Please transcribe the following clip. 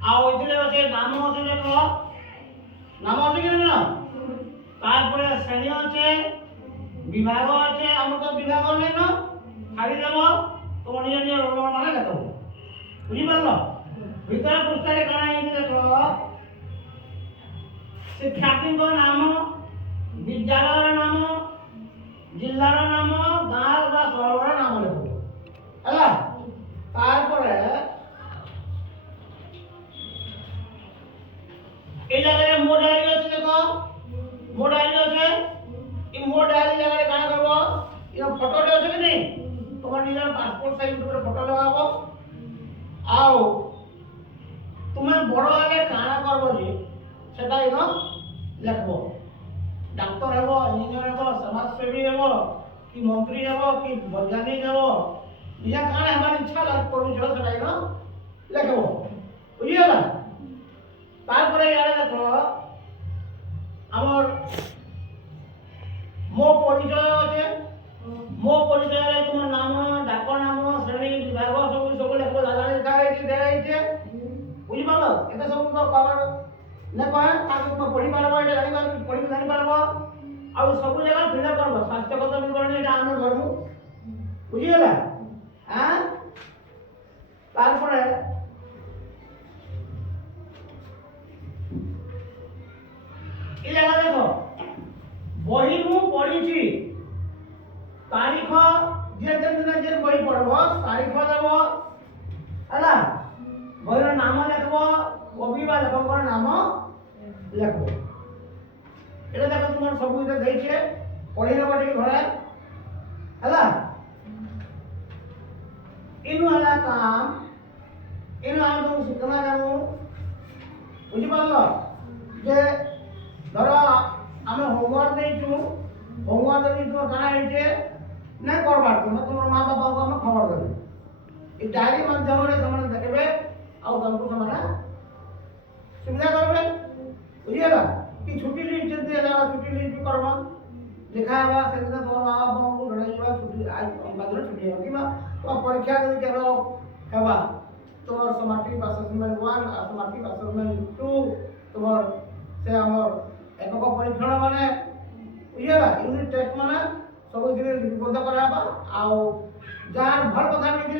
ଆଉ ଏଥିରେ ଅଛି ନାମ ଅଛି ଦେଖ নাম আছে কি না তারপরে শ্রেণী আছে বিভাগ আছে আমরা তো বিভাগ নেই না ছাড়ি দেব তোমার নিজ নিজ রোল মানে লেখব বুঝি পারলো ভিতরে পুস্তকে কানা হইছে দেখো শিক্ষার্থীଙ୍କ নাম বিদ্যালয়ର নাম ଜିଲ୍ଲାର ନାମ ଗାଁ ବା ସହରର ନାମ ଲେଖବ ହେଲା ତାরপরে এই জায়গায় মো ডায়েরি আছে দেখো মো ডায়েরি আছে এই মো ডায়েরি জায়গায় কাজ করব এই ফটোটা আছে কি নেই তোমার নিজের পাসপোর্ট সাইজ করে ফটো লাগাব আও তুমি বড় হলে কাজ করব যে সেটা এনো লিখব ডাক্তার হব ইঞ্জিনিয়ার হব সমাজসেবী হব কি মন্ত্রী হব কি বৈজ্ঞানিক হব নিজে কাজ হবার ইচ্ছা লাগ করুছ সেটা এনো লিখব বুঝিলা তারপরে ইয়ারে দেখো আমার মো পরিচয় আছে মো পরিচয় তোমার নাম ডাক নাম শ্রেণী বিভাগ সব সব লেখব দাদা লেখা হয়েছে দেয়া হয়েছে বুঝি পারল এটা সব তো পাবার না কয় তাকে তুমি পড়ি পারবো এটা জানি পড়ি জানি পারবো আর সব জায়গা ফিল আপ করবো স্বাস্থ্যগত বিবরণী এটা আমরা ধরবো বুঝিগলা হ্যাঁ তারপরে এই জায়গা দেখো বহি মু পড়িছি তারিখ যে দিন যে বই পড়ব তারিখ দেব ହେଲା বইর নাম লিখব কবি বা লেখকের নাম লিখব এটা দেখো তোমার সব এটা দিয়েছে পড়ি নেব ঠিক ঘরে ହେଲା ইনু হলা কাম ইনু আমি তুমি সূচনা দেবো বুঝি পারল যে ধরো আমি হোমওয়ার্ক ଦେଇଛୁ হোমওয়ার্ক ଯଦି ତୁମ କାଣା ହେଇଛେ ନାଇଁ କରବାର ତୁମେ ତୁମର ମା ବାପାଙ୍କୁ ଆମେ ଖବର ଦେବେ ଏ ଡାଏରୀ ମାଧ୍ୟମରେ ସେମାନେ ଦେଖିବେ ଆଉ ତମକୁ ସେମାନେ ସୁବିଧା କରିବେ ବୁଝିଗଲା କି ଛୁଟି ଲିଷ୍ଟ ଯଦି ହେଲା ଛୁଟି ଲିଷ୍ଟ ବି କରବା ଲେଖା ହେବା ସେଦିନ ତୁମର ମା ବାପାଙ୍କୁ ଜଣାଇଯିବା ଛୁଟି ବାଦରେ ଛୁଟି ହେବ କିମ୍ବା ତୁମ ପରୀକ୍ଷା ଯଦି କେବେ ହେବା ତୁମର ସମାଟ୍ରିକ ଆସେସମେଣ୍ଟ 1 ସମାଟ୍ରିକ ଆସେସମେଣ୍ଟ 2 ତୁମର ସେ ଆମର একক পরীক্ষণ মানে বুঝিগলা ইউনিট টেস্ট মানে সবুথিরে লিপিবদ্ধ করা হবা আও যার ভাল কথা লিখি